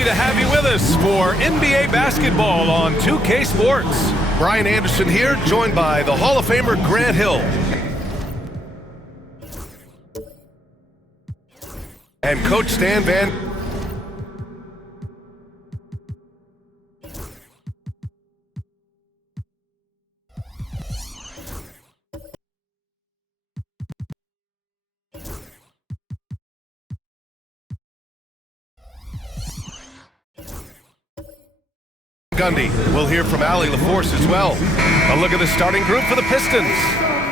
happy to have you with us for NBA basketball on 2K Sports. Brian Anderson here, joined by the Hall of Famer Grant Hill. And Coach Stan Van Gundy. We'll hear from Allie LaForce as well. A look at the starting group for the Pistons.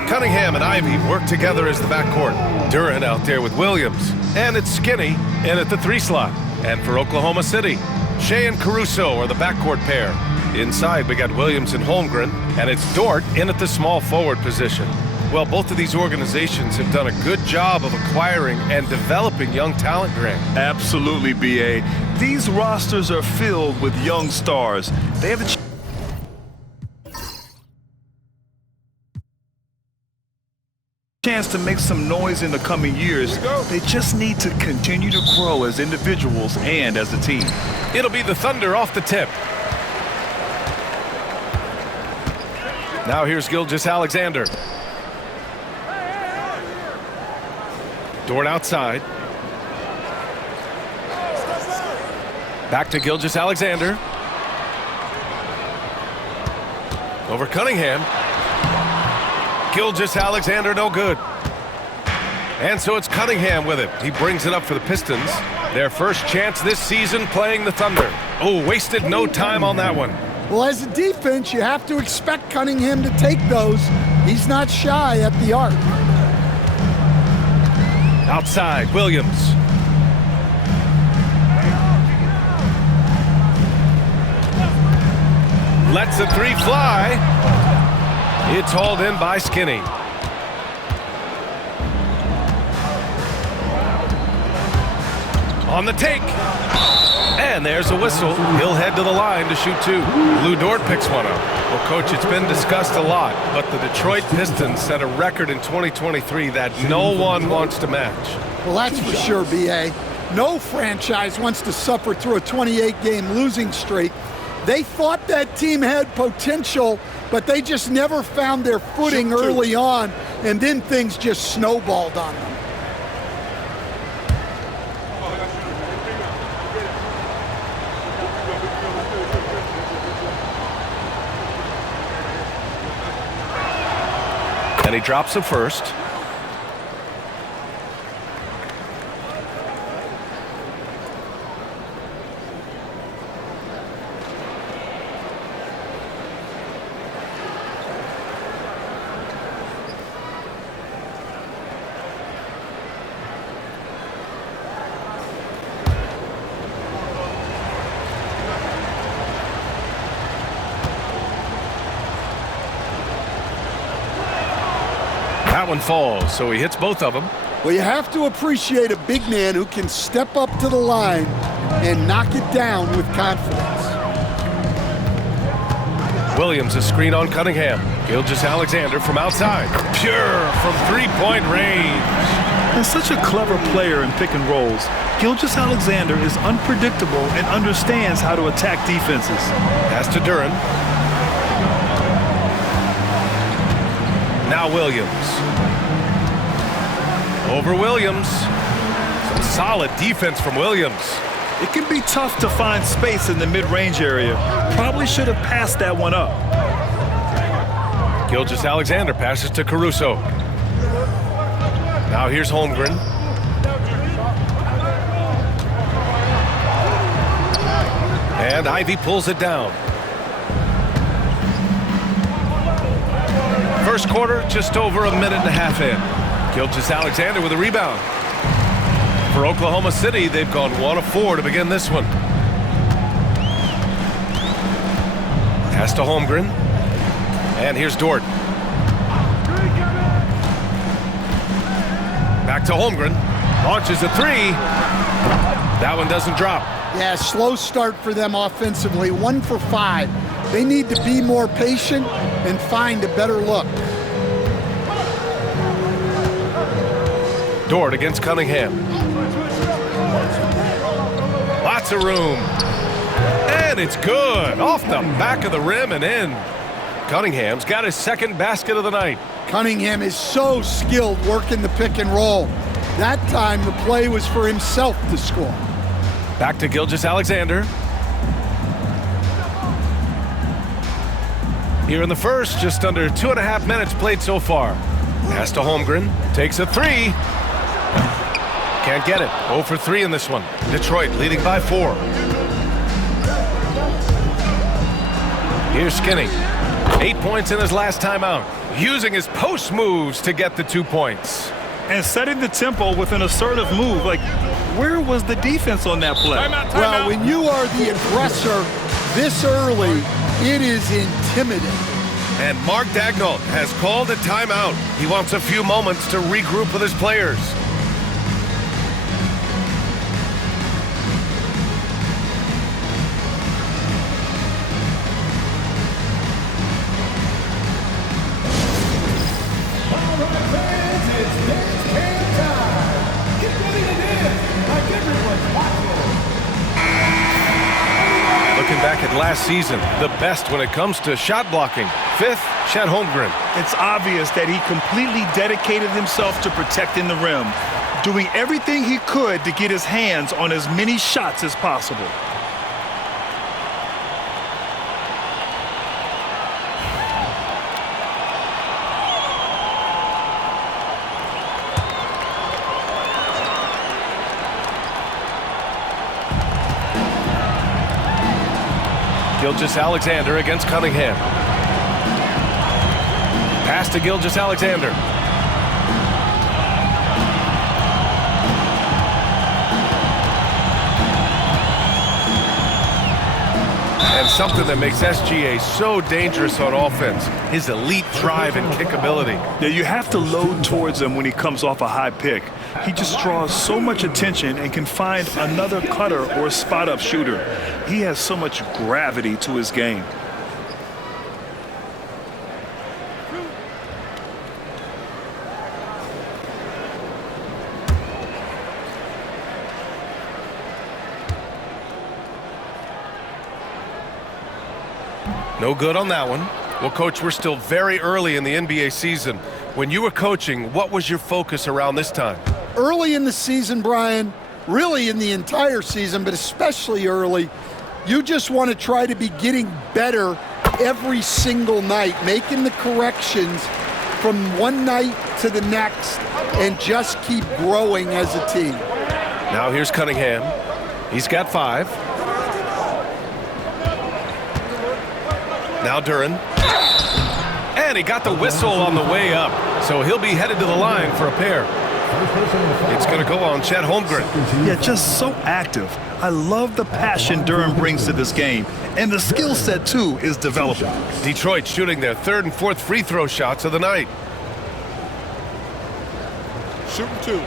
Cunningham and Ivy work together as the backcourt. Duran out there with Williams. And it's Skinny in at the 3 slot. And for Oklahoma City, Shea and Caruso are the backcourt pair. Inside, we got Williams and Holmgren. And it's Dort in at the small forward position. Well, both of these organizations have done a good job of acquiring and developing young talent, Grant. Absolutely, B.A. These rosters are filled with young stars. They have a chance to make some noise in the coming years. They just need to continue to grow as individuals and as a team. It'll be the Thunder off the tip. Now here's Gilgeous-Alexander. Dort outside. Back to Gilgeous-Alexander. Over Cunningham. Gilgeous-Alexander no good. And so it's Cunningham with it. He brings it up for the Pistons. Their first chance this season playing the Thunder. Oh, wasted no time on that one. Well, as a defense, you have to expect Cunningham to take those. He's not shy at the arc. Outside, Williams. Lets the 3 fly. It's hauled in by Skinny. On the take. And there's a whistle. He'll head to the line to shoot 2. Lou Dort picks one up. Well, Coach, it's been discussed a lot, but the Detroit Pistons set a record in 2023 that no one wants to match. Well, that's for sure, B.A. No franchise wants to suffer through a 28-game losing streak. They thought that team had potential, but they just never found their footing early on, and then things just snowballed on them. And he drops the first. That one falls, so he hits both of them. Well, you have to appreciate a big man who can step up to the line and knock it down with confidence. Williams, a screen on Cunningham. Gilgeous-Alexander from outside. Pure from 3-point range. And such a clever player in pick and rolls, Gilgeous-Alexander is unpredictable and understands how to attack defenses. Pass to Duran. Now Williams. Over Williams. Some solid defense from Williams. It can be tough to find space in the mid-range area. Probably should have passed that one up. Gilgeous-Alexander passes to Caruso. Now here's Holmgren. And Ivy pulls it down. First quarter, just over a minute and a half in. Gilgeous-Alexander with a rebound. For Oklahoma City, they've gone 1 of 4 to begin this one. Pass to Holmgren. And here's Dort. Back to Holmgren. Launches a 3. That one doesn't drop. Yeah, slow start for them offensively. 1 for 5. They need to be more patient and find a better look. Dort against Cunningham. Lots lots of room. And it's good. Off the back of the rim and in. Cunningham's got his second basket of the night. Cunningham is so skilled working the pick and roll. That time the play was for himself to score. Back to Gilgeous-Alexander. Here in the first, just under 2.5 minutes played so far. Pass to Holmgren. Takes a three. Can't get it. 0 for 3 in this one. Detroit leading by 4. Here's Skinny. 8 points in his last timeout. Using his post moves to get the 2 points. And setting the tempo with an assertive move. Like, where was the defense on that play? Well, when you are the aggressor this early, it is intimidating. And Mark Daigneault has called a timeout. He wants a few moments to regroup with his players. Back at last season, the best when it comes to shot blocking. 5th, Chet Holmgren. It's obvious that he completely dedicated himself to protecting the rim, doing everything he could to get his hands on as many shots as possible. Gilgeous-Alexander against Cunningham. Pass to Gilgeous-Alexander. And something that makes SGA so dangerous on offense, his elite drive and kickability. Yeah, you have to load towards him when he comes off a high pick. He just draws so much attention and can find another cutter or spot-up shooter. He has so much gravity to his game. No good on that one. Well, Coach, we're still very early in the NBA season. When you were coaching, what was your focus around this time? Early in the season, Brian, really in the entire season, but especially early, you just want to try to be getting better every single night, making the corrections from one night to the next, and just keep growing as a team. Now here's Cunningham. He's got 5. Now Duren. And he got the whistle on the way up, so he'll be headed to the line for a pair. It's going to go on Chet Holmgren. Yeah, just so active. I love the passion Duren brings to this game, and the skill set, too, is developing. Detroit shooting their 3rd and 4th free throw shots of the night. Shooting 2.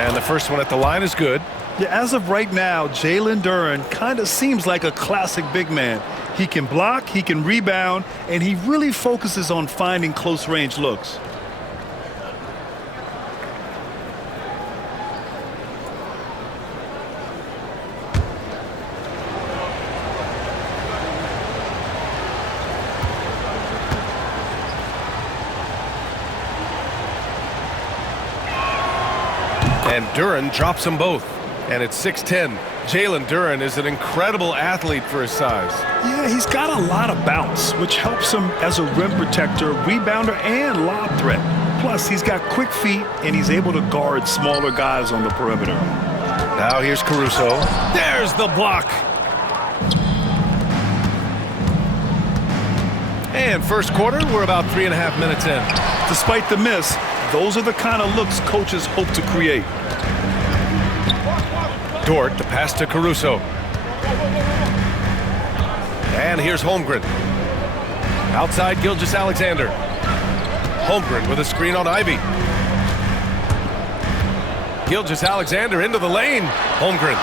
And the first one at the line is good. Yeah, as of right now, Jalen Duren kind of seems like a classic big man. He can block, he can rebound, and he really focuses on finding close-range looks. And Duren drops them both. And it's 6-10. Jalen Duren is an incredible athlete for his size. Yeah, he's got a lot of bounce, which helps him as a rim protector, rebounder, and lob threat. Plus, he's got quick feet, and he's able to guard smaller guys on the perimeter. Now here's Caruso. There's the block. And first quarter, we're about 3.5 minutes in. Despite the miss, those are the kind of looks coaches hope to create. Dort, the pass to Caruso. And here's Holmgren. Outside Gilgeous-Alexander. Holmgren with a screen on Ivy. Gilgeous-Alexander into the lane. Holmgren.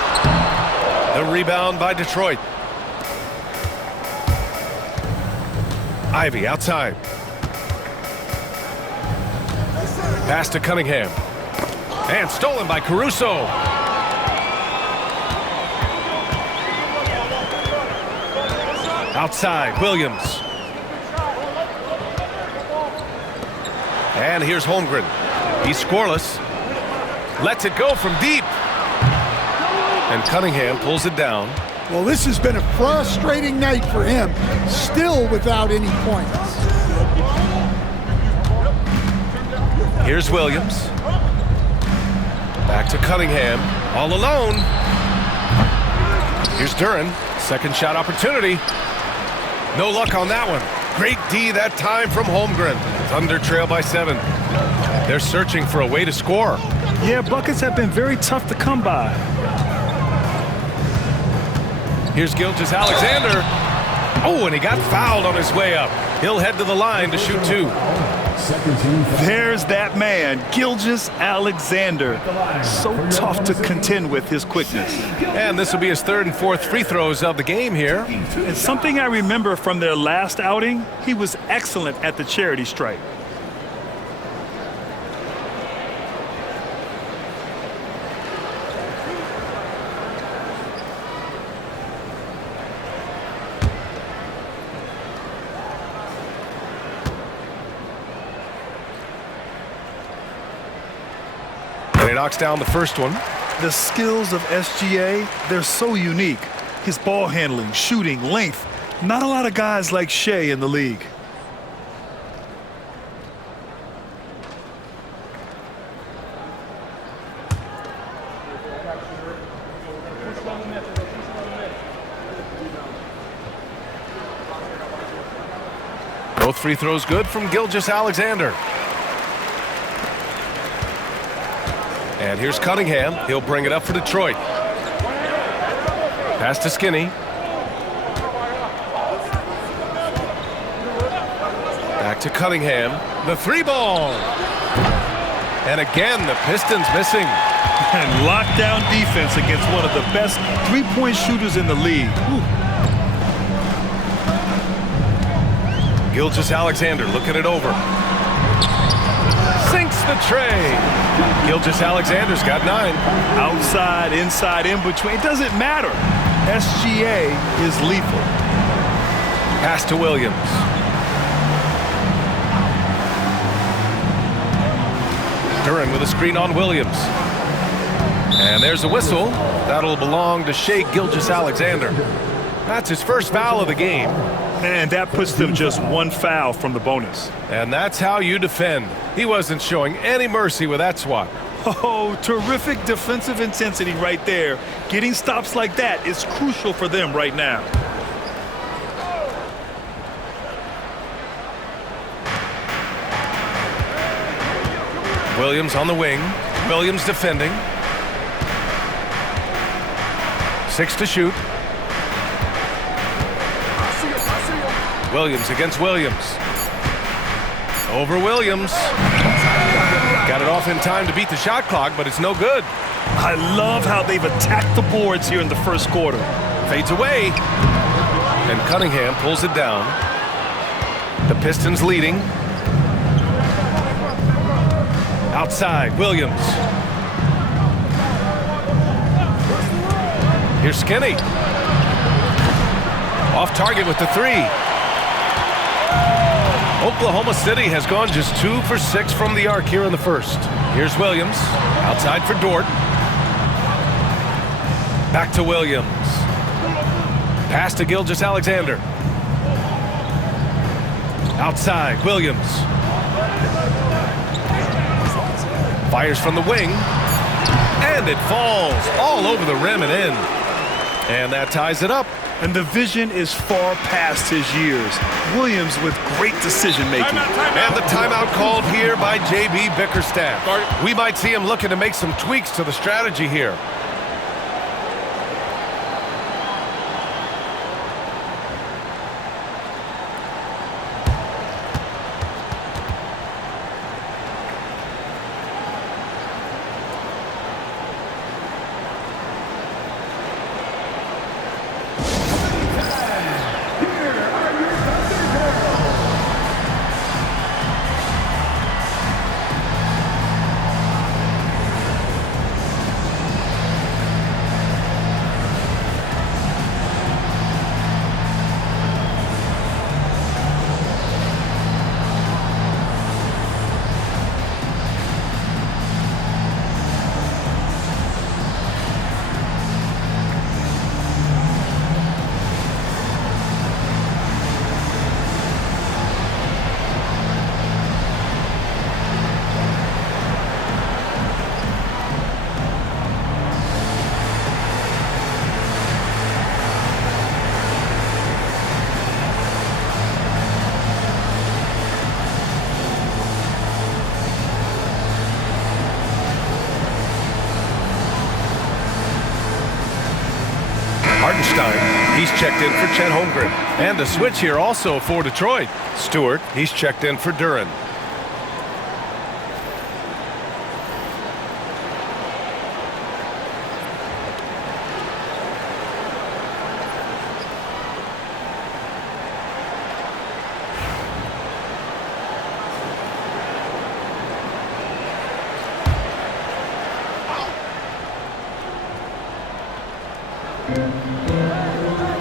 The rebound by Detroit. Ivy outside. Pass to Cunningham. And stolen by Caruso. Outside, Williams. And here's Holmgren. He's scoreless. Lets it go from deep. And Cunningham pulls it down. Well, this has been a frustrating night for him, still without any points. Here's Williams. Back to Cunningham, all alone. Here's Duren, second shot opportunity. No luck on that one. Great D that time from Holmgren. Thunder trail by 7. They're searching for a way to score. Yeah, buckets have been very tough to come by. Here's Gilgeous-Alexander. Oh, and he got fouled on his way up. He'll head to the line to shoot 2. There's that man, Gilgeous-Alexander. So tough to contend with his quickness. And this will be his 3rd and 4th free throws of the game here. And something I remember from their last outing, he was excellent at the charity stripe. And he knocks down the first one. The skills of SGA, they're so unique. His ball handling, shooting, length. Not a lot of guys like Shea in the league. Both free throws good from Gilgeous-Alexander. And here's Cunningham. He'll bring it up for Detroit. Pass to Skinny. Back to Cunningham. The 3-ball. And again, the Pistons missing. And lockdown defense against one of the best three-point shooters in the league. Gilgeous-Alexander looking it over. Sinks the tray. Gilgeous-Alexander's got 9. Outside, inside, in between. It doesn't matter. SGA is lethal. Pass to Williams. Duren with a screen on Williams. And there's a whistle. That'll belong to Shea Gilgeous-Alexander. That's his first foul of the game. And that puts them just 1 foul from the bonus. And that's how you defend. He wasn't showing any mercy with that swat. Oh, terrific defensive intensity right there. Getting stops like that is crucial for them right now. Williams on the wing. Williams defending. 6 to shoot. Williams against Williams. Over Williams. Got it off in time to beat the shot clock, but it's no good. I love how they've attacked the boards here in the first quarter. Fades away. And Cunningham pulls it down. The Pistons leading. Outside, Williams. Here's Skinny. Off target with the 3. Oklahoma City has gone just 2 for 6 from the arc here in the first. Here's Williams. Outside for Dort. Back to Williams. Pass to Gilgeous-Alexander. Outside, Williams. Fires from the wing. And it falls all over the rim and in. And that ties it up. And the vision is far past his years. Williams with great decision-making. And the timeout called here by J.B. Bickerstaff. We might see him looking to make some tweaks to the strategy here. Hartenstein. He's checked in for Chet Holmgren. And a switch here also for Detroit. Stewart, he's checked in for Duren.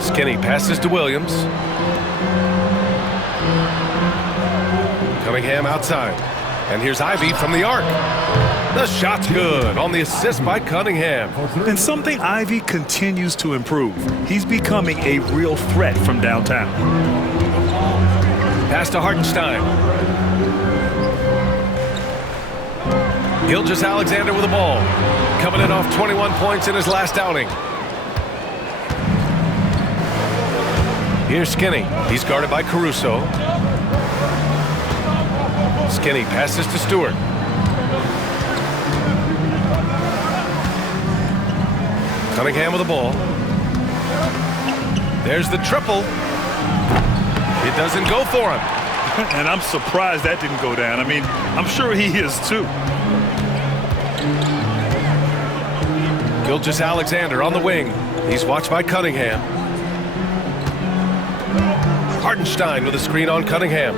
Skinny passes to Williams. Cunningham outside. And here's Ivy from the arc. The shot's good on the assist by Cunningham. And something Ivy continues to improve. He's becoming a real threat from downtown. Pass to Hartenstein. Gilgeous-Alexander with the ball. Coming in off 21 points in his last outing. Here's Skinny. He's guarded by Caruso. Skinny passes to Stewart. Cunningham with the ball. There's the triple. It doesn't go for him. And I'm surprised that didn't go down. I mean, I'm sure he is too. Gilgeous-Alexander on the wing. He's watched by Cunningham. Hartenstein with a screen on Cunningham.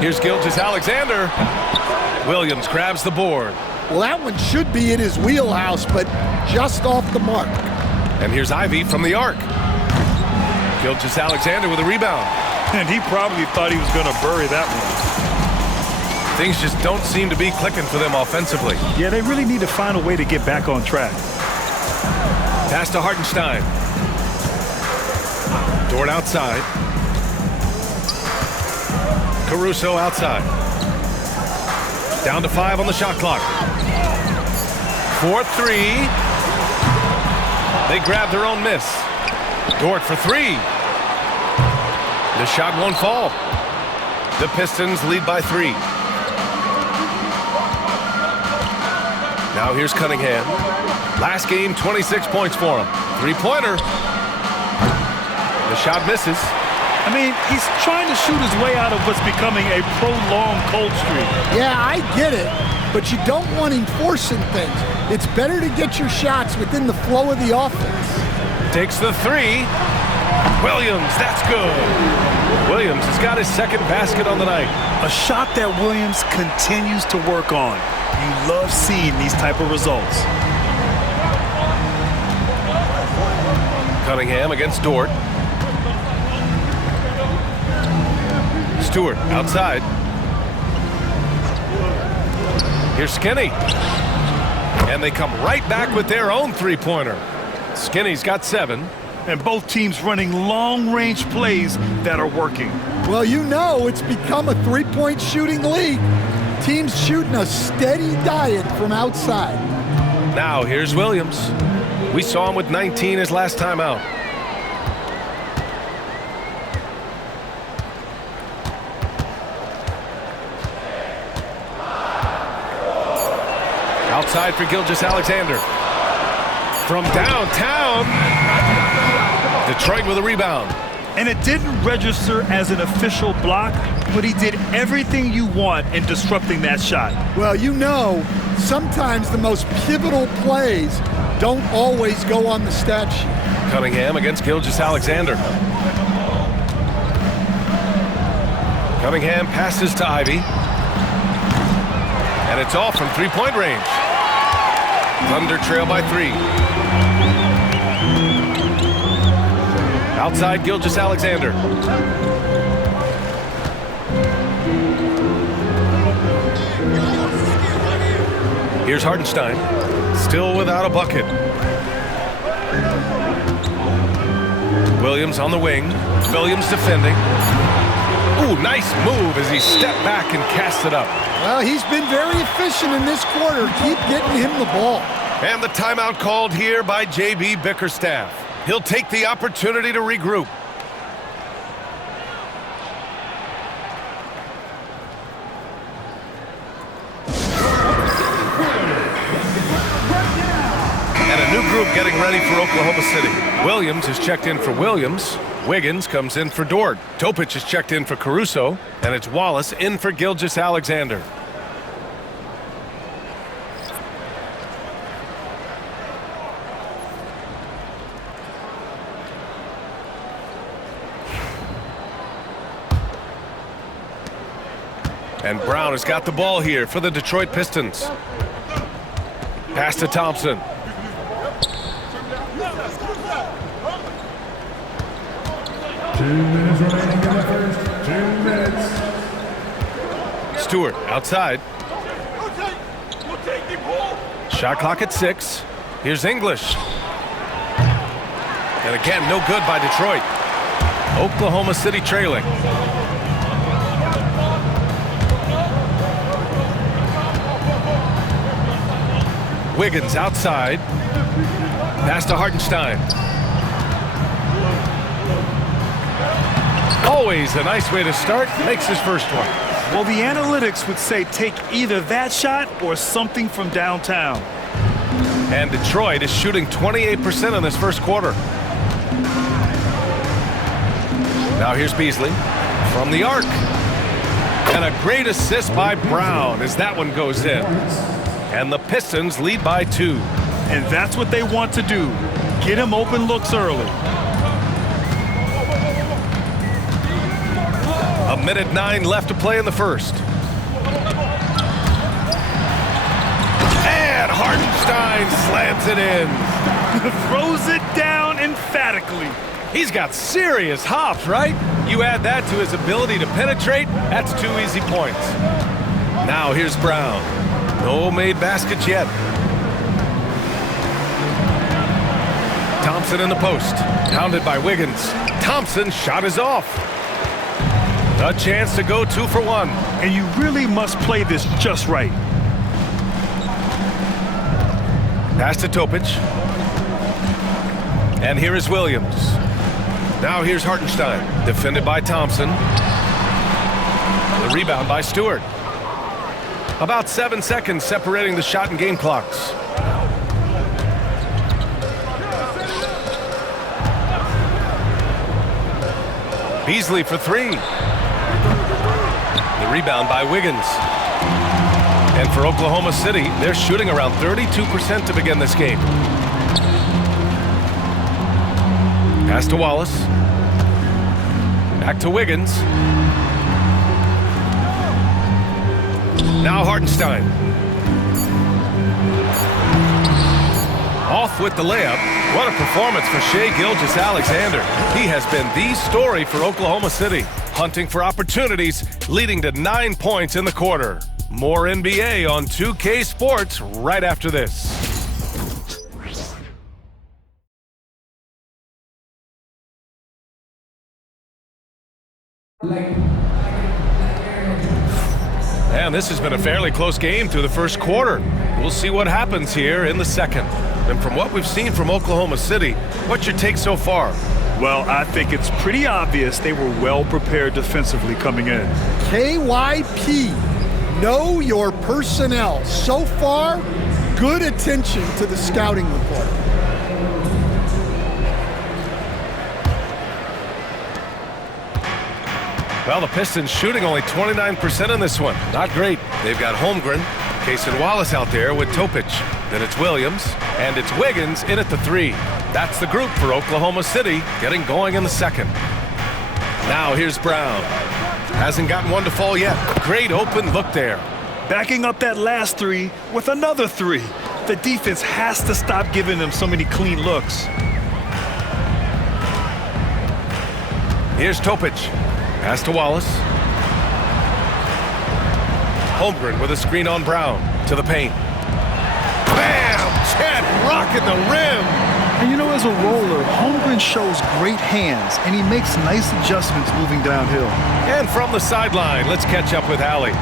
Here's Gilgeous-Alexander. Williams grabs the board. Well, that one should be in his wheelhouse, but just off the mark. And here's Ivy from the arc. Gilgeous-Alexander with a rebound. And he probably thought he was going to bury that one. Things just don't seem to be clicking for them offensively. Yeah, they really need to find a way to get back on track. Pass to Hartenstein. Dort outside. Caruso outside. Down to 5 on the shot clock. 4-3. They grab their own miss. Dort for 3. The shot won't fall. The Pistons lead by 3. Now here's Cunningham. Last game, 26 points for him. Three-pointer. The shot misses. I mean, he's trying to shoot his way out of what's becoming a prolonged cold streak. Yeah, I get it, but you don't want him forcing things. It's better to get your shots within the flow of the offense. Takes the 3. Williams, that's good. Williams has got his second basket on the night. A shot that Williams continues to work on. You love seeing these type of results. Cunningham against Dort. Stewart outside. Here's Skinny. And they come right back with their own three-pointer. Skinny's got 7. And both teams running long-range plays that are working. Well, you know it's become a three-point shooting league. Teams shooting a steady diet from outside. Now here's Williams. We saw him with 19 his last time out. Outside for Gilgeous-Alexander. From downtown. Detroit with a rebound. And it didn't register as an official block, but he did everything you want in disrupting that shot. Well, you know, sometimes the most pivotal plays don't always go on the stat sheet. Cunningham against Gilgeous-Alexander. Cunningham passes to Ivy. And it's off from three-point range. Thunder trail by 3. Outside Gilgeous-Alexander. Here's Hartenstein. Still without a bucket. Williams on the wing. Williams defending. Ooh, nice move as he stepped back and cast it up. Well, he's been very efficient in this quarter. Keep getting him the ball. And the timeout called here by J.B. Bickerstaff. He'll take the opportunity to regroup. And a new group getting ready for Oklahoma City. Williams is checked in for Williams. Wiggins comes in for Dort. Topic is checked in for Caruso. And it's Wallace in for Gilgeous-Alexander. And Brown has got the ball here for the Detroit Pistons. Pass to Thompson. Stewart outside. Shot clock at 6. Here's English. And again, no good by Detroit. Oklahoma City trailing. Wiggins outside. Pass to Hartenstein. Always a nice way to start. Makes his first one. Well, the analytics would say take either that shot or something from downtown. And Detroit is shooting 28% in this first quarter. Now here's Beasley from the arc. And a great assist by Brown as that one goes in. And the Pistons lead by 2. And that's what they want to do. Get him open looks early. A minute 9 left to play in the first. And Hartenstein slams it in. Throws it down emphatically. He's got serious hops, right? You add that to his ability to penetrate, that's 2 easy points. Now here's Brown. No made baskets yet. Thompson in the post. Pounded by Wiggins. Thompson's shot is off. A chance to go 2 for 1. And you really must play this just right. Pass to Topic. And here is Williams. Now here's Hartenstein. Defended by Thompson. The rebound by Stewart. About 7 seconds separating the shot and game clocks. Beasley for 3. The rebound by Wiggins. And for Oklahoma City, they're shooting around 32% to begin this game. Pass to Wallace. Back to Wiggins. Now Hartenstein. Off with the layup. What a performance for Shai Gilgeous-Alexander. He has been the story for Oklahoma City. Hunting for opportunities, leading to 9 points in the quarter. More NBA on 2K Sports right after this. And this has been a fairly close game through the first quarter. We'll see what happens here in the second. And from what we've seen from Oklahoma City, what's your take so far? Well, I think it's pretty obvious they were well prepared defensively coming in. KYP, know your personnel. So far, good attention to the scouting report. Well, the Pistons shooting only 29% in this one. Not great. They've got Holmgren, Case and Wallace out there with Topic. Then it's Williams, and it's Wiggins in at the 3. That's the group for Oklahoma City getting going in the second. Now here's Brown. Hasn't gotten one to fall yet. Great open look there. Backing up that last 3 with another 3. The defense has to stop giving them so many clean looks. Here's Topic. Pass to Wallace. Holmgren with a screen on Brown to the paint. Bam! Chad rocking the rim. And you know, as a roller, Holmgren shows great hands, and he makes nice adjustments moving downhill. And from the sideline, let's catch up with Allie.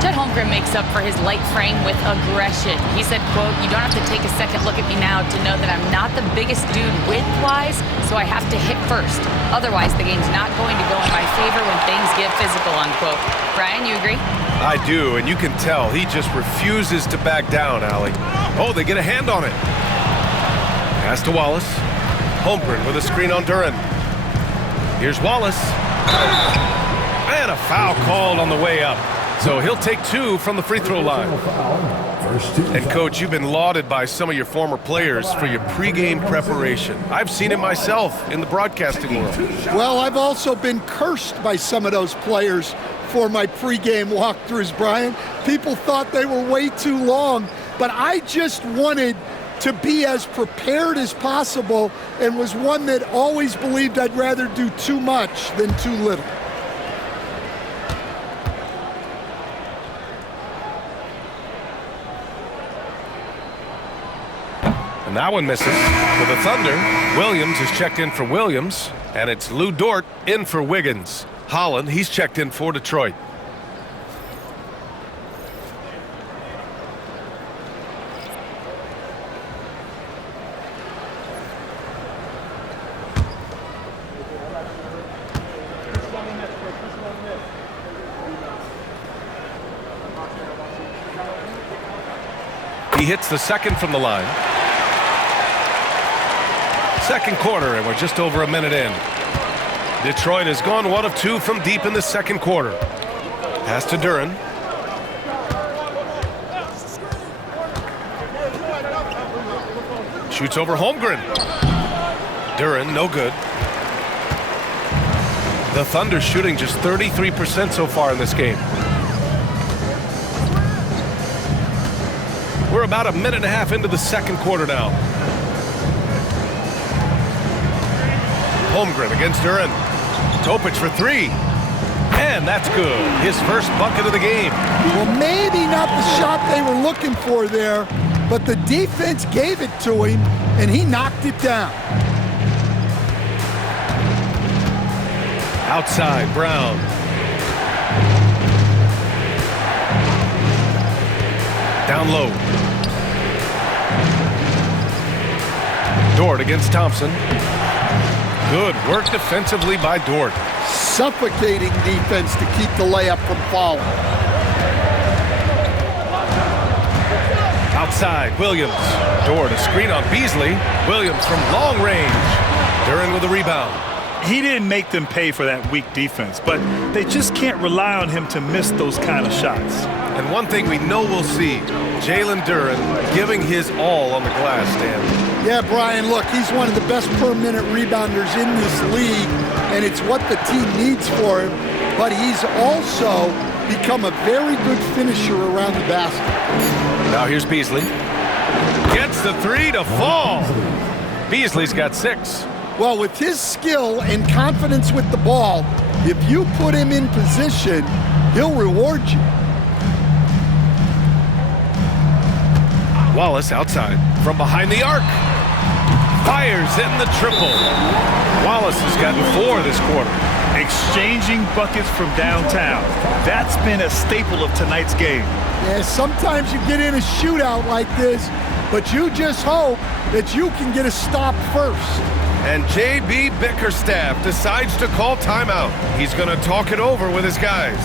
Chet Holmgren makes up for his light frame with aggression. He said, quote, "You don't have to take a second look at me now to know that I'm not the biggest dude width-wise, so I have to hit first. Otherwise, the game's not going to go in my favor when things get physical," unquote. Brian, you agree? I do, and you can tell he just refuses to back down, Allie. Oh, they get a hand on it. Pass to Wallace. Holmgren with a screen on Duran. Here's Wallace. And a foul called on the way up. So he'll take 2 from the free throw line. And Coach, you've been lauded by some of your former players for your pregame preparation. I've seen it myself in the broadcasting world. Well, I've also been cursed by some of those players for my pregame walkthroughs, Brian. People thought they were way too long, but I just wanted to be as prepared as possible and was one that always believed I'd rather do too much than too little. And that one misses. For the Thunder, Williams is checked in for Williams, and it's Lou Dort in for Wiggins. Holland, he's checked in for Detroit. He hits the second from the line. Second quarter, and we're just over a minute in. Detroit has gone 1 of 2 from deep in the second quarter. Pass to Duran. Shoots over Holmgren. Duran, no good. The Thunder shooting just 33% so far in this game. We're about a minute and a half into the second quarter now. Holmgren against Duran. Topic for 3. And that's good. His first bucket of the game. Well, maybe not the shot they were looking for there, but the defense gave it to him, and he knocked it down. Outside, Brown. Down low. Dort against Thompson. Good work defensively by Dort. Suffocating defense to keep the layup from falling. Outside, Williams. Dort, a screen on Beasley. Williams from long range. Duran with a rebound. He didn't make them pay for that weak defense, but they just can't rely on him to miss those kind of shots. And one thing we know we'll see, Jalen Duran giving his all on the glass stand. Yeah, Brian, look, he's one of the best per-minute rebounders in this league, and it's what the team needs for him, but he's also become a very good finisher around the basket. Now here's Beasley. Gets the 3 to fall. Beasley's got 6. Well, with his skill and confidence with the ball, if you put him in position, he'll reward you. Wallace outside from behind the arc. Fires in the triple. Wallace has gotten 4 this quarter. Exchanging buckets from downtown. That's been a staple of tonight's game. Yeah, sometimes you get in a shootout like this, but you just hope that you can get a stop first. And J.B. Bickerstaff decides to call timeout. He's going to talk it over with his guys.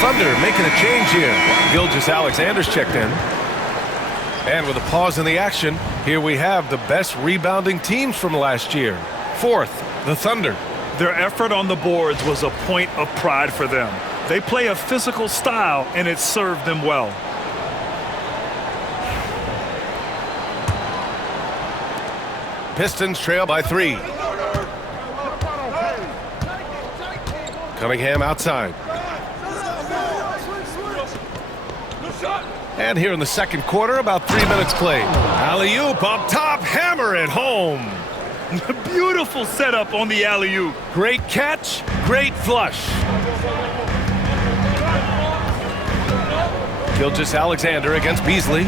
Thunder making a change here. Gilgeous Alexander's checked in. And with a pause in the action, here we have the best rebounding teams from last year. Fourth, the Thunder. Their effort on the boards was a point of pride for them. They play a physical style, and it served them well. Pistons trail by 3. Cunningham outside. And here in the second quarter, about 3 minutes played. Alley-oop up top, hammer it home. Beautiful setup on the alley-oop. Great catch, great flush. Gilgeous Alexander against Beasley.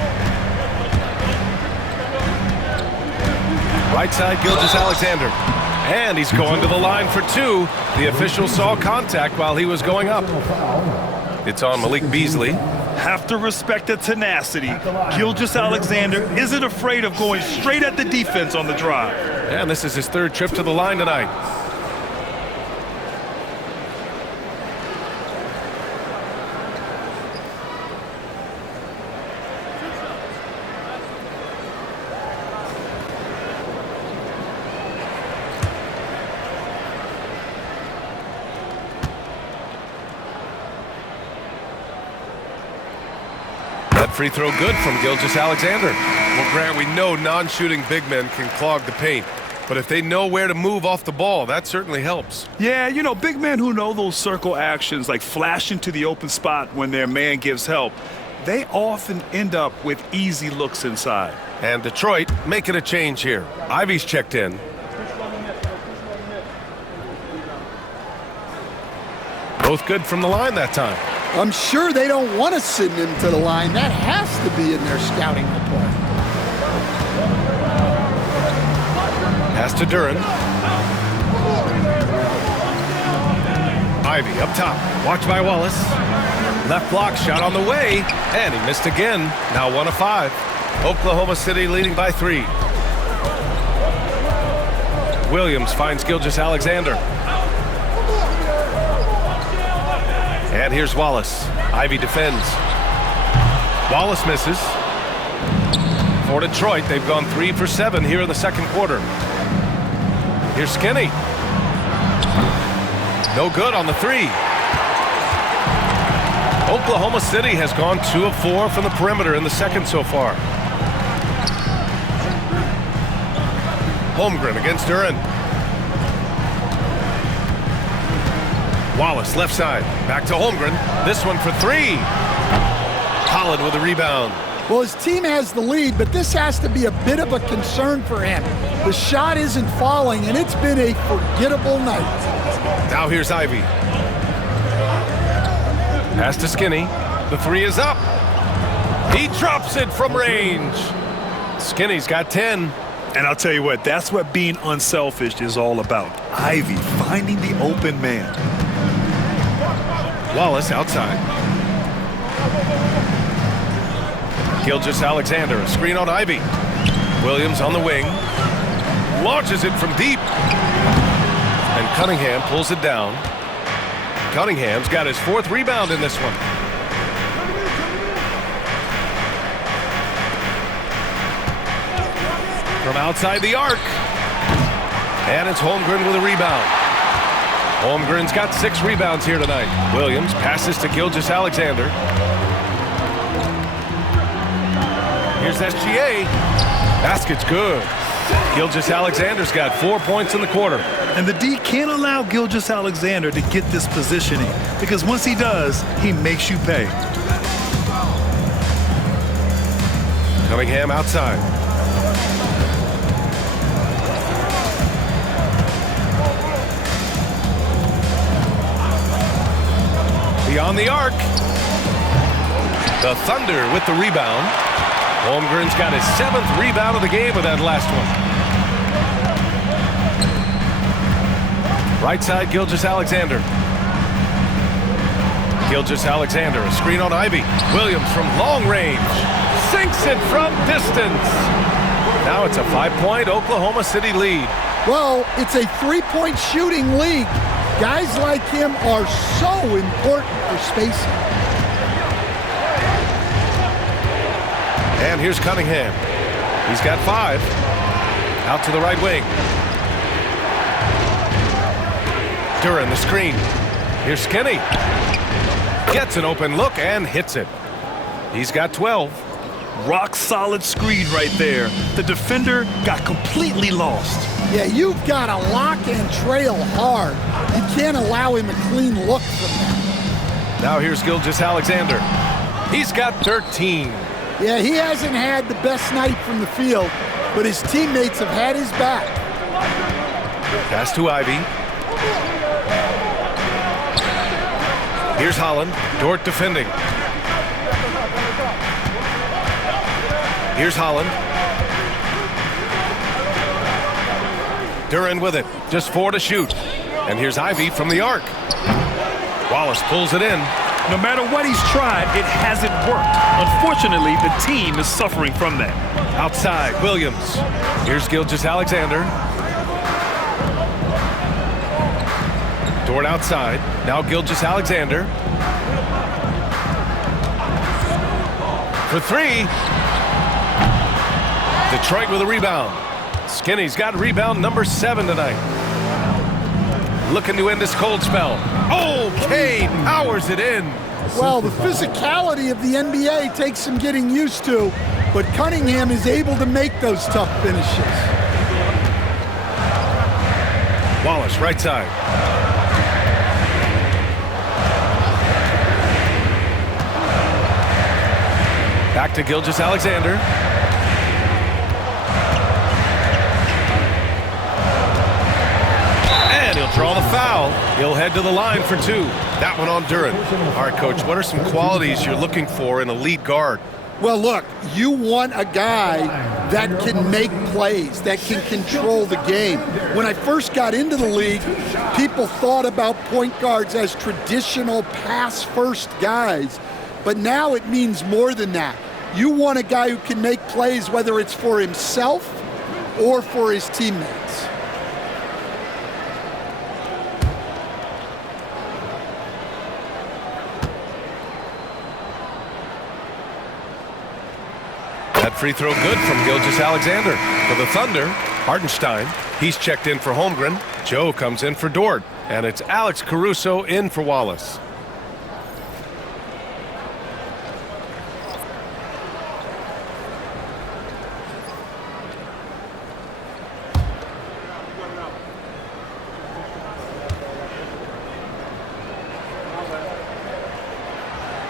Right side, Gilgeous Alexander. And he's going to the line for 2. The official saw contact while he was going up. It's on Malik Beasley. Have to respect the tenacity. Gilgeous Alexander isn't afraid of going straight at the defense on the drive. And this is his 3rd trip to the line tonight. That free throw good from Gilgeous Alexander. Well, Grant, we know non-shooting big men can clog the paint. But if they know where to move off the ball, that certainly helps. Yeah, you know, big men who know those circle actions, like flashing to the open spot when their man gives help, they often end up with easy looks inside. And Detroit making a change here. Ivy's checked in. Both good from the line that time. I'm sure they don't want to send him to the line. That has to be in their scouting report. Pass to Duren. Ivy up top. Watched by Wallace. Left block shot on the way. And he missed again. Now 1 of 5. Oklahoma City leading by 3. Williams finds Gilgeous Alexander. And here's Wallace. Ivy defends. Wallace misses. For Detroit, they've gone 3 for 7 here in the second quarter. Here's Skinny. No good on the 3. Oklahoma City has gone 2 of 4 from the perimeter in the second so far. Holmgren against Duren. Wallace left side. Back to Holmgren. This one for 3. Holland with a rebound. Well, his team has the lead, but this has to be a bit of a concern for him. The shot isn't falling, and it's been a forgettable night. Now here's Ivy. Pass to Skinny. The 3 is up. He drops it from range. Skinny's got 10. And I'll tell you what, that's what being unselfish is all about. Ivy finding the open man. Wallace outside. Gilgeous Alexander, a screen on Ivy. Williams on the wing. Launches it from deep. And Cunningham pulls it down. Cunningham's got his 4th rebound in this one. From outside the arc. And it's Holmgren with a rebound. Holmgren's got 6 rebounds here tonight. Williams passes to Gilgeous Alexander. Here's SGA. Basket's good. Gilgeous Alexander's got 4 points in the quarter. And the D can't allow Gilgeous Alexander to get this positioning, because once he does, he makes you pay. Cunningham outside. Beyond the arc. The Thunder with the rebound. Holmgren's got his 7th rebound of the game with that last one. Right side, Gilgeous Alexander. Gilgeous Alexander, a screen on Ivy. Williams from long range. Sinks it from distance. Now it's a 5-point Oklahoma City lead. Well, it's a 3-point shooting league. Guys like him are so important for spacing. And here's Cunningham. He's got 5. Out to the right wing. Duran, the screen. Here's Skinny. Gets an open look and hits it. He's got 12. Rock solid screen right there. The defender got completely lost. Yeah, you've got to lock and trail hard. You can't allow him a clean look from that. Now here's Gilgeous-Alexander. He's got 13. Yeah, he hasn't had the best night from the field, but his teammates have had his back. Pass to Ivy. Here's Holland. Dort defending. Here's Holland. Duran with it. Just 4 to shoot. And here's Ivy from the arc. Wallace pulls it in. No matter what he's tried, it hasn't worked. Unfortunately, the team is suffering from that. Outside, Williams. Here's Gilgeous-Alexander. Dort outside. Now Gilgeous-Alexander. For 3. Detroit with a rebound. Skinny's got rebound number 7 tonight. Looking to end this cold spell. Oh, Cade powers it in. Well, the physicality of the NBA takes some getting used to, but Cunningham is able to make those tough finishes. Wallace, right side. Back to Gilgeous-Alexander. And he'll draw the foul. He'll head to the line for 2. That one on Duran. All right, Coach, what are some qualities you're looking for in a lead guard? Well, look, you want a guy that can make plays, that can control the game. When I first got into the league, people thought about point guards as traditional pass-first guys, but now it means more than that. You want a guy who can make plays, whether it's for himself or for his teammates. That free throw good from Gilgeous-Alexander. For the Thunder, Hartenstein. He's checked in for Holmgren. Joe comes in for Dort. And it's Alex Caruso in for Wallace.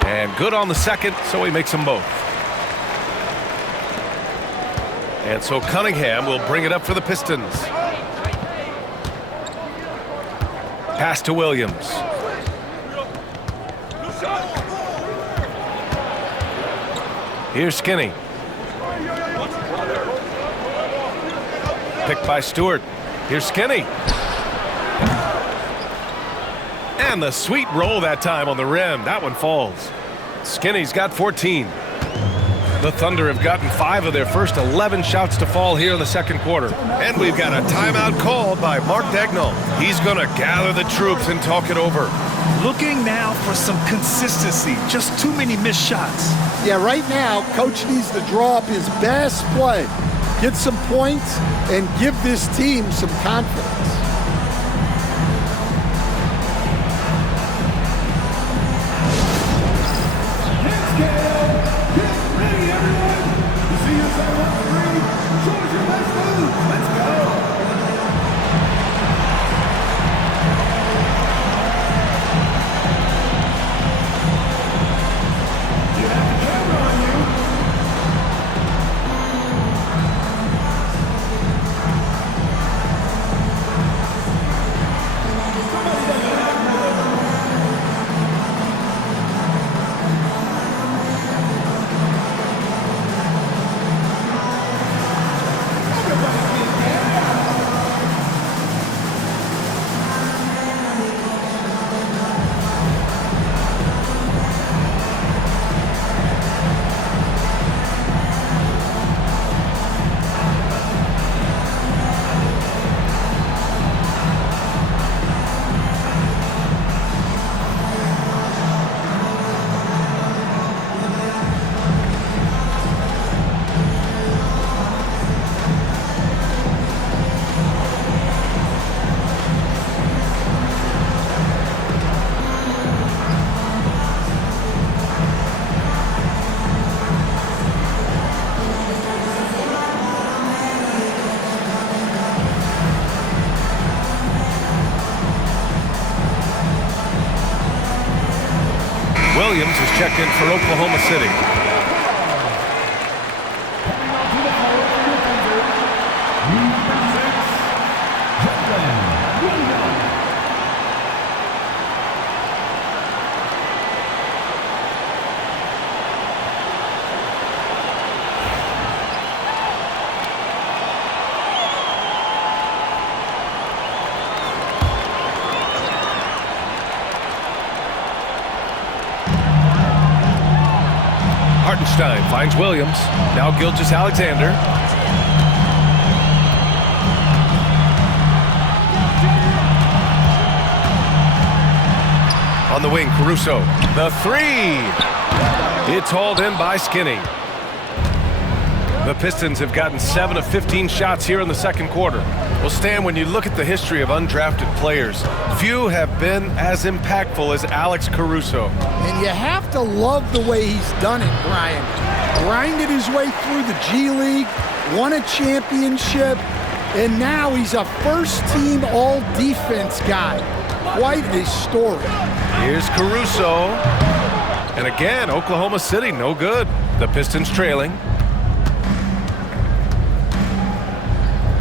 And good on the second, so he makes them both. And so Cunningham will bring it up for the Pistons. Pass to Williams. Here's Skinny. Picked by Stewart. Here's Skinny. And the sweet roll that time on the rim. That one falls. Skinny's got 14. The Thunder have gotten 5 of their first 11 shots to fall here in the second quarter. And we've got a timeout called by Mark Dagnall. He's going to gather the troops and talk it over. Looking now for some consistency. Just too many missed shots. Yeah, right now, Coach needs to draw up his best play, get some points, and give this team some confidence. Williams is checked in for Oklahoma City. Hartenstein finds Williams. Now Gilgeous-Alexander. On the wing, Caruso. The three. It's hauled in by Skinny. The Pistons have gotten 7 of 15 shots here in the second quarter. Well, Stan, when you look at the history of undrafted players, few have been as impactful as Alex Caruso. And you have to love the way he's done it, Brian. Grinded his way through the G League, won a championship, and now he's a first-team all-defense guy. Quite a story. Here's Caruso. And again, Oklahoma City, no good. The Pistons trailing.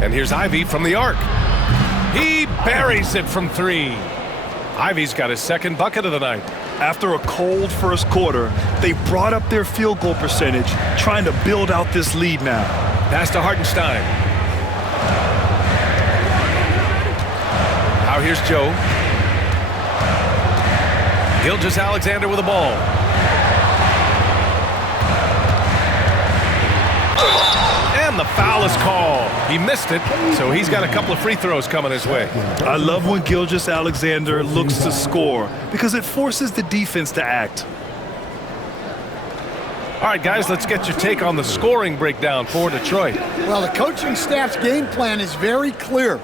And here's Ivy from the arc. He buries it from three. Ivy's got his second bucket of the night. After a cold first quarter, they brought up their field goal percentage, trying to build out this lead now. Pass to Hartenstein. Now here's Joe. Gilgeous-Alexander with the ball. And the foul is called. He missed it, so he's got a couple of free throws coming his way. I love when Gilgeous-Alexander looks to score because it forces the defense to act. All right, guys, let's get your take on the scoring breakdown for Detroit. Well, the coaching staff's game plan is very clear.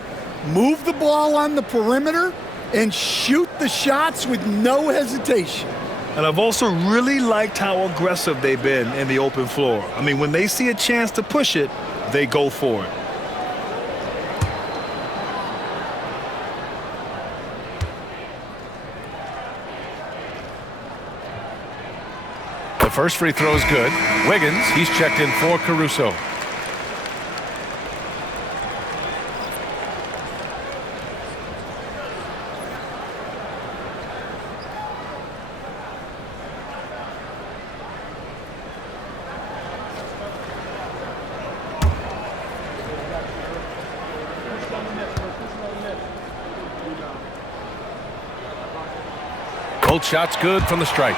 Move the ball on the perimeter and shoot the shots with no hesitation. And I've also really liked how aggressive they've been in the open floor. I mean, when they see a chance to push it, they go for it. The first free throw is good. Wiggins, he's checked in for Caruso. Both shots good from the stripe.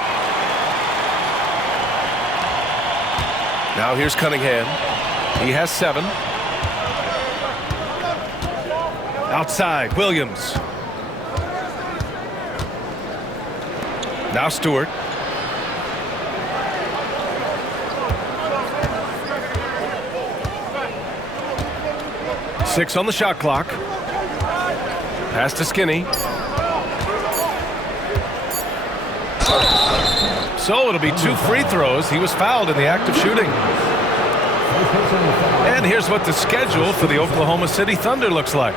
Now here's Cunningham. He has 7. Outside, Williams. Now Stewart. Six on the shot clock. Pass to Skinny. So it'll be 2 free throws. He was fouled in the act of shooting. And here's what the schedule for the Oklahoma City Thunder looks like.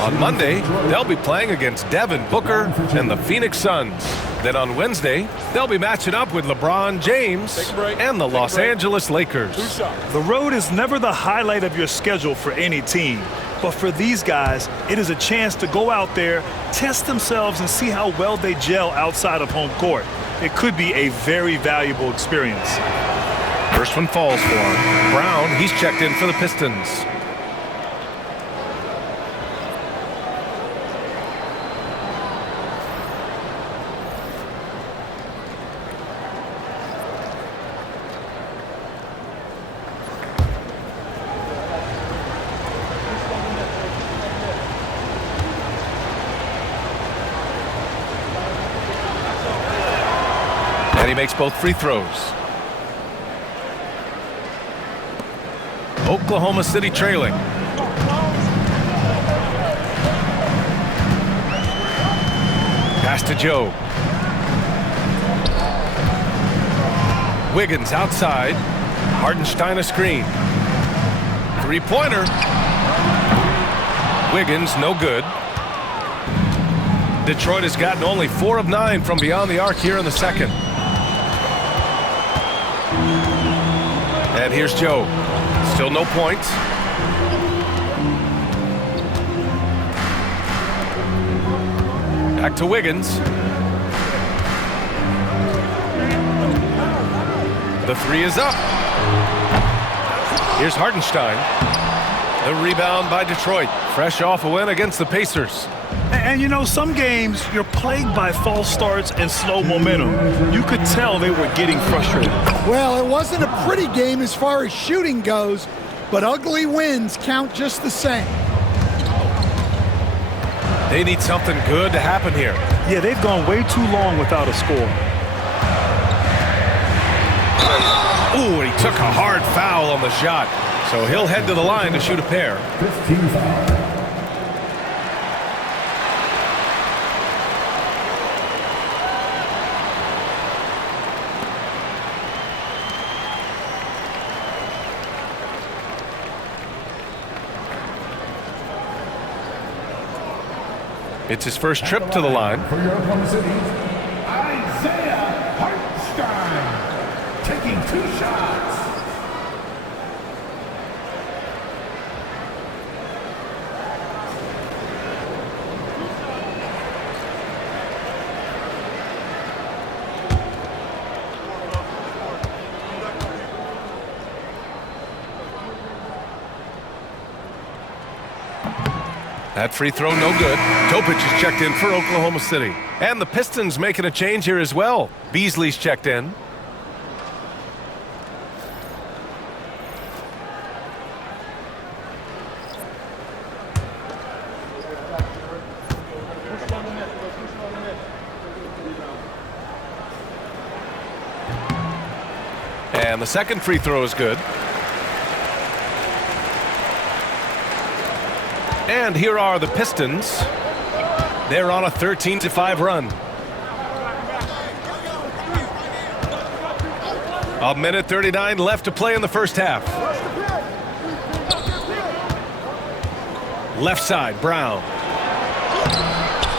On Monday, they'll be playing against Devin Booker and the Phoenix Suns. Then on Wednesday, they'll be matching up with LeBron James and the Los Angeles Lakers. The road is never the highlight of your schedule for any team. But for these guys, it is a chance to go out there, test themselves, and see how well they gel outside of home court. It could be a very valuable experience. First one falls for him. Brown, he's checked in for the Pistons. And he makes both free throws. Oklahoma City trailing. Pass to Joe. Wiggins outside. Hartenstein a screen. Three-pointer. Wiggins no good. Detroit has gotten only 4 of 9 from beyond the arc here in the second. And here's Joe. Still no points. Back to Wiggins. The three is up. Here's Hartenstein. The rebound by Detroit. Fresh off a win against the Pacers. And you know, some games you're plagued by false starts and slow momentum. You could tell they were getting frustrated. Well, it wasn't a pretty game as far as shooting goes, but ugly wins count just the same. They need something good to happen here. Yeah, they've gone way too long without a score. Ooh, and he took a hard foul on the shot. So he'll head to the line to shoot a pair. 15 foul. It's his first trip to the line. For your Oklahoma City, Isaiah Hartenstein, taking 2 shots. That free throw no good. Topic is checked in for Oklahoma City. And the Pistons making a change here as well. Beasley's checked in. And the second free throw is good. And here are the Pistons. They're on a 13-5 run. A minute 39 left to play in the first half. Left side, Brown.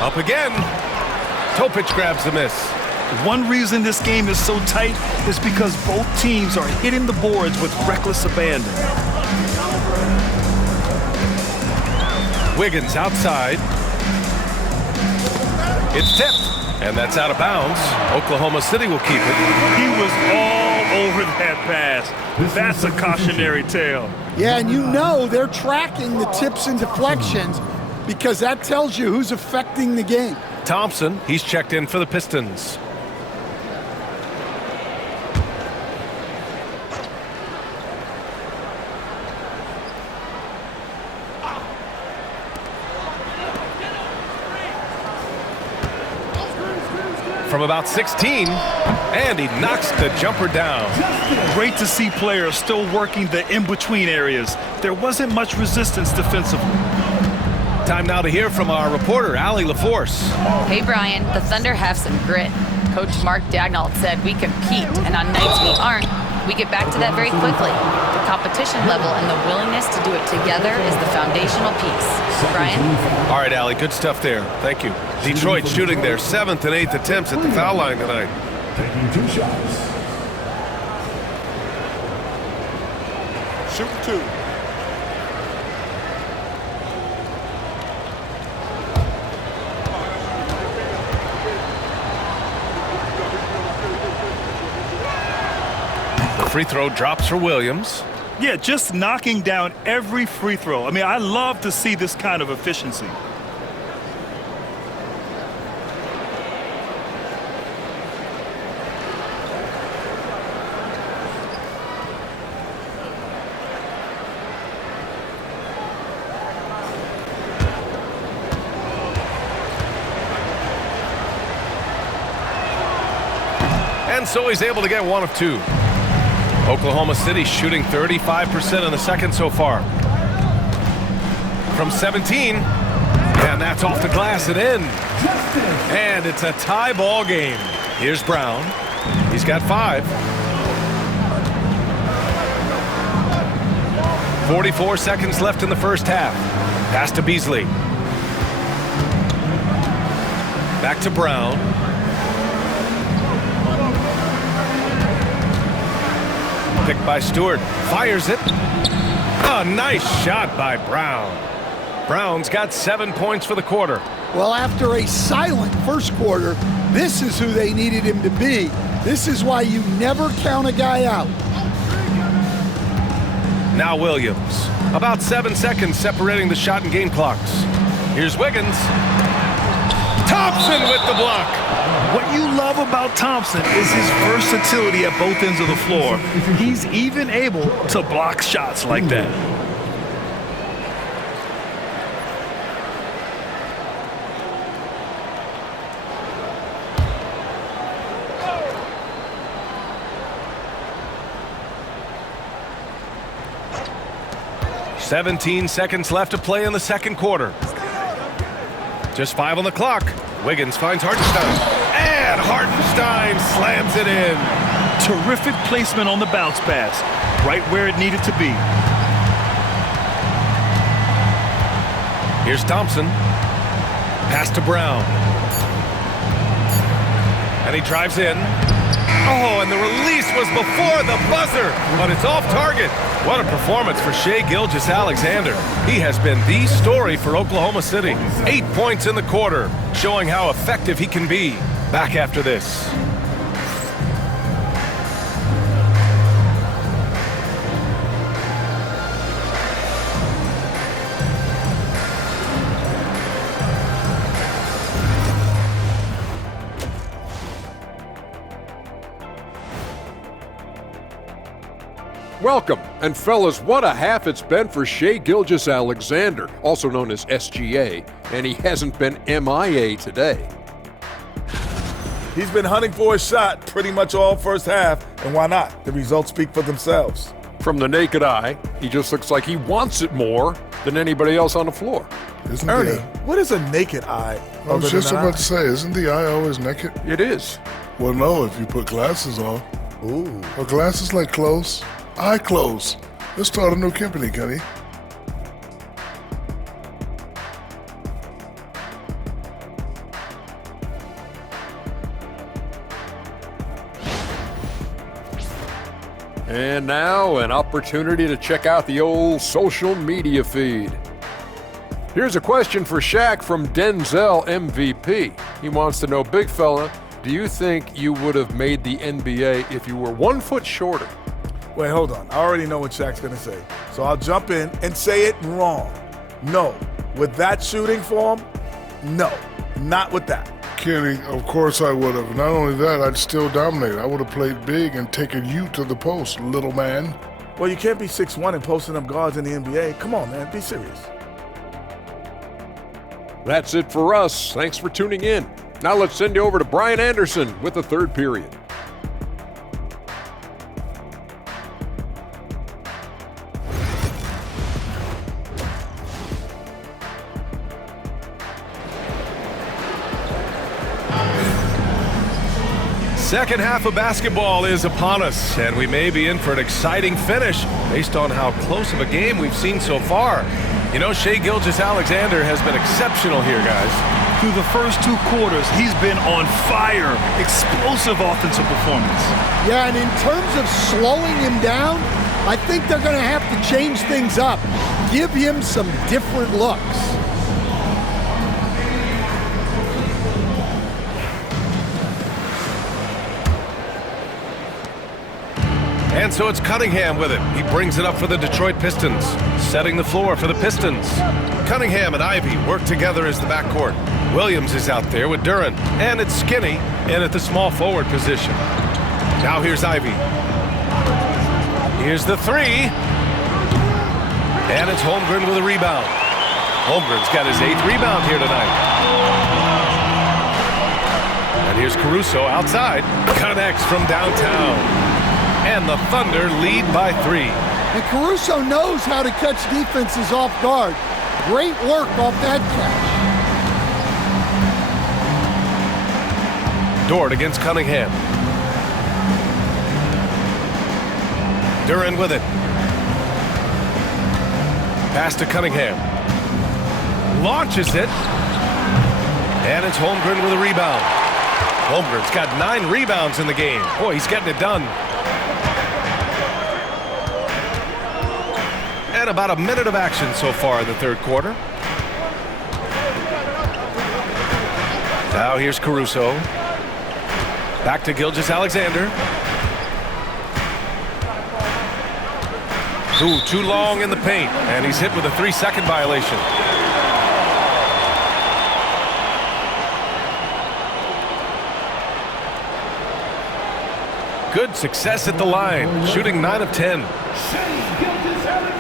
Up again. Topic grabs the miss. One reason this game is so tight is because both teams are hitting the boards with reckless abandon. Wiggins outside. It's tipped, and that's out of bounds. Oklahoma City will keep it. He was all over that pass. That's a cautionary tale. Yeah, and you know they're tracking the tips and deflections because that tells you who's affecting the game. Thompson, he's checked in for the Pistons. From about 16, and he knocks the jumper down. Great to see players still working the in-between areas. There wasn't much resistance defensively. Time now to hear from our reporter, Allie LaForce. Hey, Brian, the Thunder have some grit. Coach Mark Daigneault said we compete, and on nights we aren't, we get back to that very quickly. The competition level and the willingness to do it together is the foundational piece. Brian? All right, Allie, good stuff there. Thank you. Detroit shooting their 7th and 8th attempts at the foul line tonight. Taking 2 shots. Shoot 2. The free throw drops for Williams. Yeah, just knocking down every free throw. I mean, I love to see this kind of efficiency. And so he's able to get 1 of 2. Oklahoma City shooting 35% in the second so far. From 17, and that's off the glass and in. And it's a tie ball game. Here's Brown. He's got 5. 44 seconds left in the first half. Pass to Beasley. Back to Brown. Picked by Stewart. Fires it. A nice shot by Brown. Brown's got 7 points for the quarter. Well, after a silent first quarter, this is who they needed him to be. This is why you never count a guy out. Now Williams. About 7 seconds separating the shot and game clocks. Here's Wiggins. Thompson with the block. What you love about Thompson is his versatility at both ends of the floor. He's even able to block shots like that. "17 seconds left to play in the second quarter. Just 5 on the clock. Wiggins finds Hartenstein. And Hartenstein slams it in. Terrific placement on the bounce pass. Right where it needed to be. Here's Thompson. Pass to Brown. And he drives in. Oh, and the release was before the buzzer, but it's off target. What a performance for Shai Gilgeous-Alexander. He has been the story for Oklahoma City. 8 points in the quarter, showing how effective he can be. Back after this. Welcome, and fellas, what a half it's been for Shai Gilgeous-Alexander, also known as SGA, and he hasn't been MIA today. He's been hunting for a shot pretty much all first half, and why not? The results speak for themselves. From the naked eye, he just looks like he wants it more than anybody else on the floor. Isn't Ernie, the, what is a naked eye? I was just other than an about eye? to say, isn't the eye always naked? It is. Well, no, if you put glasses on. Ooh. Well, glasses like clothes. Eye clothes. Let's start a new company, Kenny. And now, an opportunity to check out the old social media feed. Here's a question for Shaq from Denzel MVP. He wants to know, big fella, do you think you would have made the NBA if you were 1 foot shorter? Wait, hold on. I already know what Shaq's going to say. So I'll jump in and say it wrong. No. With that shooting form, no. Not with that. Kenny, of course I would have. Not only that, I'd still dominate. I would have played big and taken you to the post, little man. Well, you can't be 6'1" and posting up guards in the NBA. Come on, man. Be serious. That's it for us. Thanks for tuning in. Now let's send you over to Brian Anderson with the third period. Second half of basketball is upon us, and we may be in for an exciting finish based on how close of a game we've seen so far. You know, Shai Gilgeous-Alexander has been exceptional here, guys. Through the first 2 quarters, he's been on fire. Explosive offensive performance. Yeah, and in terms of slowing him down, I think they're going to have to change things up. Give him some different looks. And so it's Cunningham with it. He brings it up for the Detroit Pistons, setting the floor for the Pistons. Cunningham and Ivy work together as the backcourt. Williams is out there with Duren, and it's Skinny in at the small forward position. Now here's Ivy. Here's the three. And it's Holmgren with a rebound. Holmgren's got his 8th rebound here tonight. And here's Caruso outside. Connects from downtown. And the Thunder lead by 3. And Caruso knows how to catch defenses off guard. Great work off that catch. Dort against Cunningham. Duren with it. Pass to Cunningham. Launches it. And it's Holmgren with a rebound. Holmgren's got 9 rebounds in the game. Boy, he's getting it done. And about a minute of action so far in the third quarter. Now here's Caruso. Back to Gilgeous-Alexander. Ooh, too long in the paint, and he's hit with a 3-second violation. Good success at the line, shooting 9 of 10. Gilgeous-Alexander.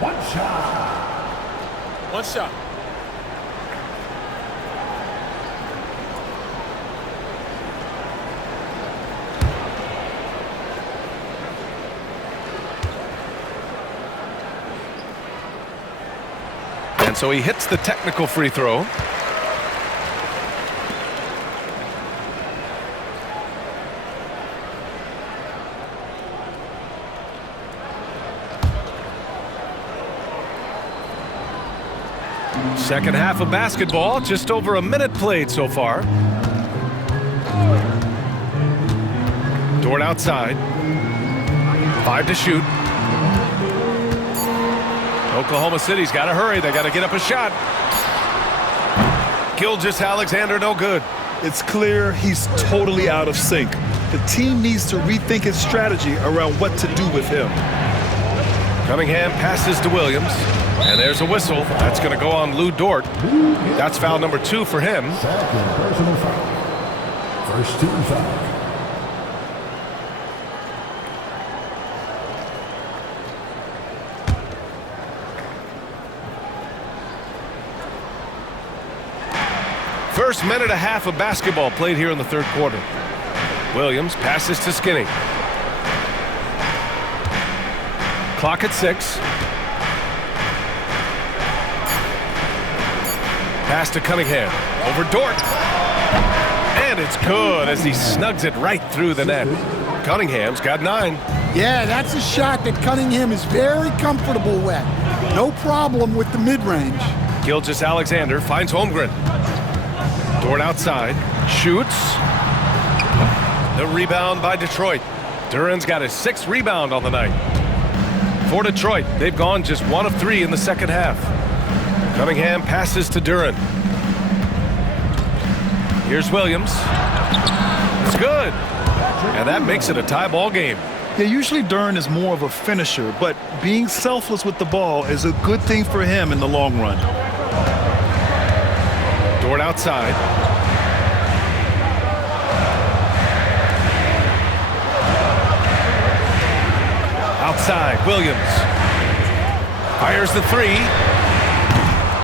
One shot. One shot. And so he hits the technical free throw. Second half of basketball, just over a minute played so far. Dort outside. 5 to shoot. Oklahoma City's got to hurry. They got to get up a shot. Gilgeous-Alexander, no good. It's clear he's totally out of sync. The team needs to rethink its strategy around what to do with him. Cunningham passes to Williams. And there's a whistle. That's going to go on Lou Dort. That's foul number 2 for him. Second personal foul. First team foul. First minute and a half of basketball played here in the third quarter. Williams passes to Skinny. Clock at 6. Pass to Cunningham. Over Dort. And it's good as he snugs it right through the net. Cunningham's got 9. Yeah, that's a shot that Cunningham is very comfortable with. No problem with the mid-range. Gilgeous-Alexander finds Holmgren. Dort outside. Shoots. The rebound by Detroit. Duran's got his 6th rebound on the night. For Detroit, they've gone just 1 of 3 in the second half. Cunningham passes to Duran. Here's Williams. It's good. And that makes it a tie ball game. Yeah, usually Duran is more of a finisher, but being selfless with the ball is a good thing for him in the long run. Dort outside. Outside, Williams. Fires the 3.